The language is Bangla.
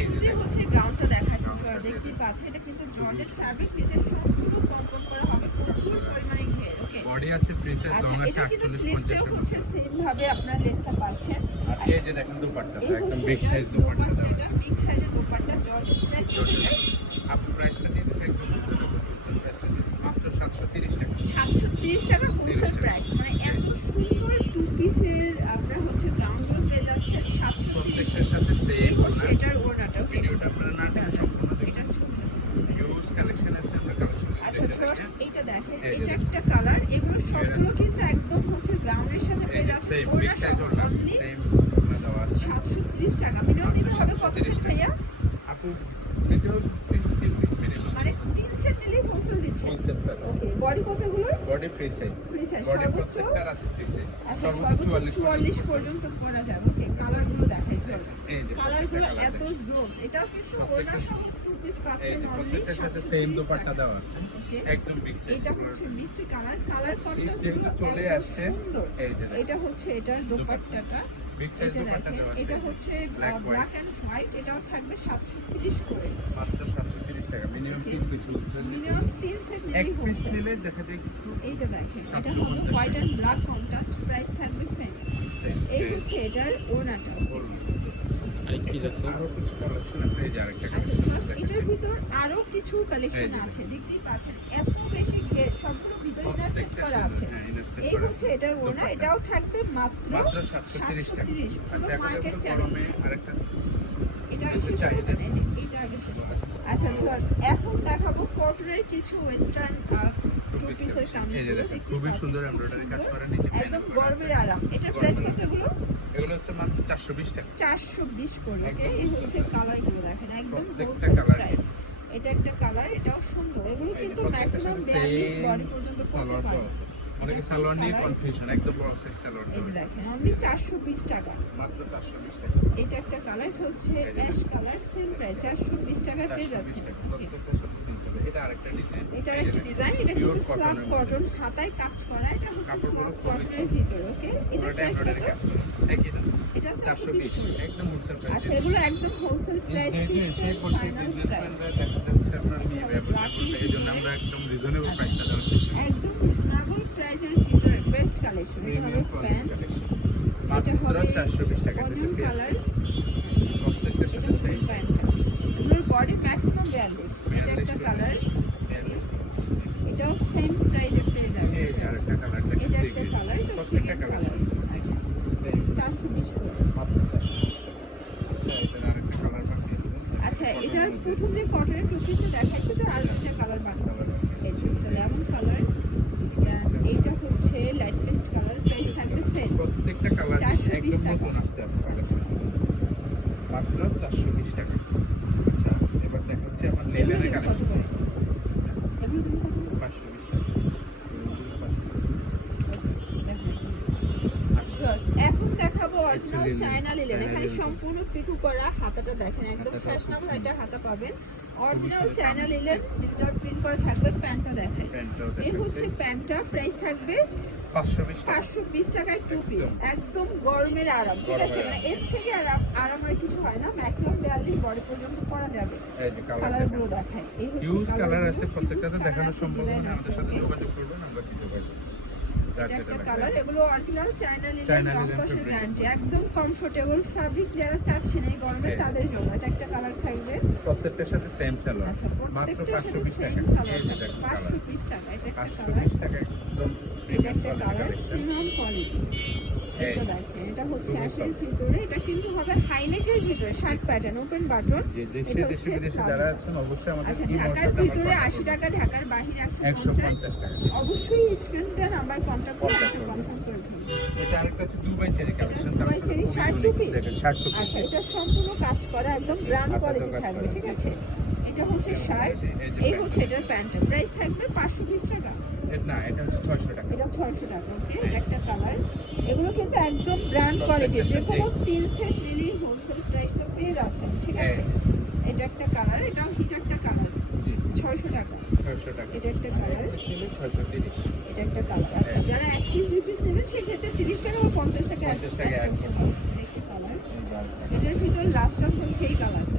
শুরুতেই হচ্ছে গ্রাউন্ডটা দেখাচ্ছি দেখতেই পাচ্ছেন এটা কিন্তু জর্জেট ফ্যাব্রিক নিচে সম্পূর্ণ কম্পোজ করা হবে প্রচুর পরিমাণে ঘের ওকে বডি আছে প্রিন্সেস আচ্ছা লং আছে কিন্তু 48 স্লিভসেও 50 হচ্ছে সেম ভাবে আপনার লেসটা পাচ্ছেন আর এই যে দেখেন দুপাট্টা একদম বিগ সাইজ দুপাট্টা। আছে বিগ সাইজের দোপাট্টা জর্জেট প্রাইস আপ প্রাইসটা দিয়ে দিছে একদম রিজনেবল প্রাইসটা মাত্র 730 টাকা। সাতশো তিরিশ টাকা এইটা দেখেন এটা একটা কালার এগুলো সবগুলো কিন্তু একদম হচ্ছে গ্রাউন্ডের সাথে পেয়ে যাচ্ছে। সাতশো ত্রিশ বিগ সাইজ সহ ওড়না only সেম ওড়না দেওয়া আছে। 730 টাকা। মিনিমাম নিতে হবে কত সেট ভাইয়া? আপু মানে তিন সেট নিলেই হোলসেল দিচ্ছে। ওকে বডি কতগুলোর বডি ফ্রি সাইজ প্রত্যেকটার আছে ফ্রি সাইজ আচ্ছা সর্বোচ্চ সর্বোচ্চ 44 চুয়াল্লিশ পর্যন্ত করা যাবে। ওকে কালারগুলো দেখাই এই যে কালারগুলো এত কালার জোস। এটাও কিন্তু ওড়না প্রত্যেকটা- টু পিস পাচ্ছেন প্রত্যেকটার সাথে সেম দোপাট্টা দেওয়া আছে। একদম বিগ সাইজ এটা হচ্ছে মিষ্টি কালার কালার কন্ট্রাস্ট চলে আসছে, এই যে এটা হচ্ছে এটার দোপাট্টাটা। বিগ সাইজ এটা দোপাট্টা দেখেন দেওয়া আছে। এটা হচ্ছে। ব্ল্যাক এন্ড হোয়াইট এটাও থাকবে 730 করে। মাত্র 730 টাকা মিনিমাম তিন পিস মিনিমাম তিন সেট এক পিস নিলে দেখা যায় একটু এইটা দেখেন এটা 750 white and black contrast price থাকবে সেম এই হচ্ছে এটার আরেকটা আচ্ছা এটার ভিতর আরও কিছু কালেকশন আছে দেখতেই পাচ্ছেন এত বেশি সবগুলো ভিতরে ইনার সেট করা আছে। হ্যাঁ এই হচ্ছে এটার দোপাট্টা। এটাও থাকবে মাত্র মাত্র 730 টাকা। 730 পুরো আচ্ছা এখন মার্কেট চ্যালেঞ্জ এটা আচ্ছা ভিউয়ার্স এখন দেখাবো কটনের কিছু ওয়েস্টার্ন সামনে খুবই সুন্দর embroidery কাজ করা, নিচে একদম গরমের আরাম। এটার প্রাইস কত এগুলো? এগুলো হচ্ছে মাত্র 420 টাকা। চারশো বিশ করে ওকে এই হচ্ছে কালারগুলো দেখেন একদম হোলসেল প্রাইস এটা একটা কালার এটাও সুন্দর। এগুলো কিন্তু ম্যাক্সিমাম সাথে বিয়াল্লিশ same বডি পর্যন্ত করতে সালোয়ার পারে দেওয়া আছে। অনেকে সালোয়ার নিয়ে কনফিউশন একদম বড় সাইজ সালোয়ার দেওয়া দেখেন অনলি চারশো বিশ টাকা। মাত্র 420 টাকা। এটা একটা কালার হচ্ছে অ্যাশ কালার সেম প্রাইস চারশো বিশ টাকায় পেয়ে 420 টাকা। সাথে simple। এটা আরেকটা ডিজাইন এটার একটা ডিজাইন এটা কিন্তু স্লাব কটন হাতায় কাজ করা এটা হচ্ছে স্লাব কটনের ভিতরে ওকে পুরোটা প্রাইস কত। এটা চারশো 420 একদম হোলসেল প্রাইস আচ্ছা এগুলো একদম হোলসেল প্রাইস বিজনেসম্যানরা দেখা যাচ্ছে আপনার নিয়ে ব্যবসা করতে। এই জন্য আমরা একদম রিজনেবল প্রাইসটা দেওয়ার চেষ্টা করি একদম রিজনেবল প্রাইসের ভিতরে বেস্ট কালেকশন এটা প্যান্ট এটা হবে অনিয়ন কালার। এটা হচ্ছে সেম প্যান্টটা এগুলোর বডি ম্যাক্সিমাম বিয়াল্লিশ এটা একটা কালার এটাও সেম প্রাইসে পেয়ে যাবে। এই যে কালার এটা একটা কালার এটা সেকেন্ড কালার আচ্ছা চারশো বিশ করে। মাত্র 420 আচ্ছা এটার আচ্ছা এটার প্রথম যে কটনের টু পিসটা দেখাইছে ওটা আর দুইটা কালার বাকি আছে এই যে এটা লেমন কালার এইটা হচ্ছে লাইট পেস্ট কালার প্রাইস থাকবে সেম প্রত্যেকটা কালার 420 একদম টাকা। নতুন আসছে আপনার কাছে মাত্র 420 টাকা আচ্ছা এবার দেখা হচ্ছে আমার কালেকশন 520 Yours. এখন দেখাবো অরিজিনাল চায়না লিলেন এখানে সম্পূর্ণ পিকু করা হাতাটা দেখেন একদম ফ্যাশনেবল একটা হাতা পাবেন। অরিজিনাল চায়না লিলেন ডিজিটাল করা থাকবে প্যান্টটা দেখেন প্যান্টটাও এই হচ্ছে প্যান্টটা প্রাইস থাকবে 520 টাকা। পাঁচশো বিশ টাকার টু পিস একদম। গরমের আরাম ঠিক আছে? মানে এর থেকে আরাম আরাম আর কিছু হয় না ম্যাক্সিমাম বিয়াল্লিশ বডি পর্যন্ত করা যাবে। কালারগুলো কালার কালারগুলো দেখায় এই হচ্ছে কালার আছে প্রত্যেকটাতে দেখানো সম্ভব না আমাদের সাথে যোগাযোগ করবেন আমরা দিতে পারব যার এটা যেটা একটা লাগবে। কালার এগুলো original China linen fabric। Guarantee একদম কমফোর্টেবল ফ্যাব্রিক যারা চাচ্ছেন এই গরমে হ্যাঁ। তাদের জন্য এটা একটা কালার থাকবে। প্রত্যেকটার সাথে সেম সালোয়ার আচ্ছা মাত্র 520 সেম টাকা। সালোয়ার এই যে দেখুন পাঁচশো কালার পিস টাকা এটা একটা কালার 520 এটা একটা কালার প্রিমিয়াম কোয়ালিটি এটা দেখেন এটা হচ্ছে অ্যাশের ভিতরে এটা কিন্তু হবে হাইনেকের ভিতরে শার্ট প্যাটার্ন ওপেন বাটন এটা হচ্ছে যারা আছেন অবশ্যই আমাদের আচ্ছা ঢাকার ভিতরে আমার আশি টাকা ঢাকার বাহিরে একশো একশো পঞ্চাশ পঞ্চাশ টাকা। অবশ্যই স্ক্রিন দেন নাম্বার কন্ট্যাক্ট করে এটা কনফার্ম করে ফেলুন এটা আরেকটা হচ্ছে Dubai cherry collection Dubai cherry shirt two piece? আচ্ছা এটা সম্পূর্ণ কাজ করা একদম ব্র্যান্ড কোয়ালিটি থাকবে ঠিক আছে? এটা হচ্ছে শার্ট এই। হচ্ছে এটার প্যান্ট প্রাইস থাকবে পাঁচশো বিশ টাকা। না এটা হচ্ছে ছয়শো টাকা। এটা ছয়শো টাকা ওকে এটা একটা কালার। এগুলো কিন্তু একদম ব্র্যান্ড কোয়ালিটি যে কোনো তিন সেট নিলেই হোলসেল প্রাইসটা পেয়ে যাচ্ছেন ঠিক আছে? এটা একটা কালার এটাও হিট একটা কালার। ছয়শো টাকা। ছয়শো টাকা। এটা একটা কালার। ছয়শো তিরিশ। এটা একটা কালার। আচ্ছা যারা এক পিস দুই পিস নেবেন সেক্ষেত্রে তিরিশ টাকা বা পঞ্চাশ টাকা 50 টাকা এটার ভিতর লাস্ট অফ হচ্ছে এই কালারটা।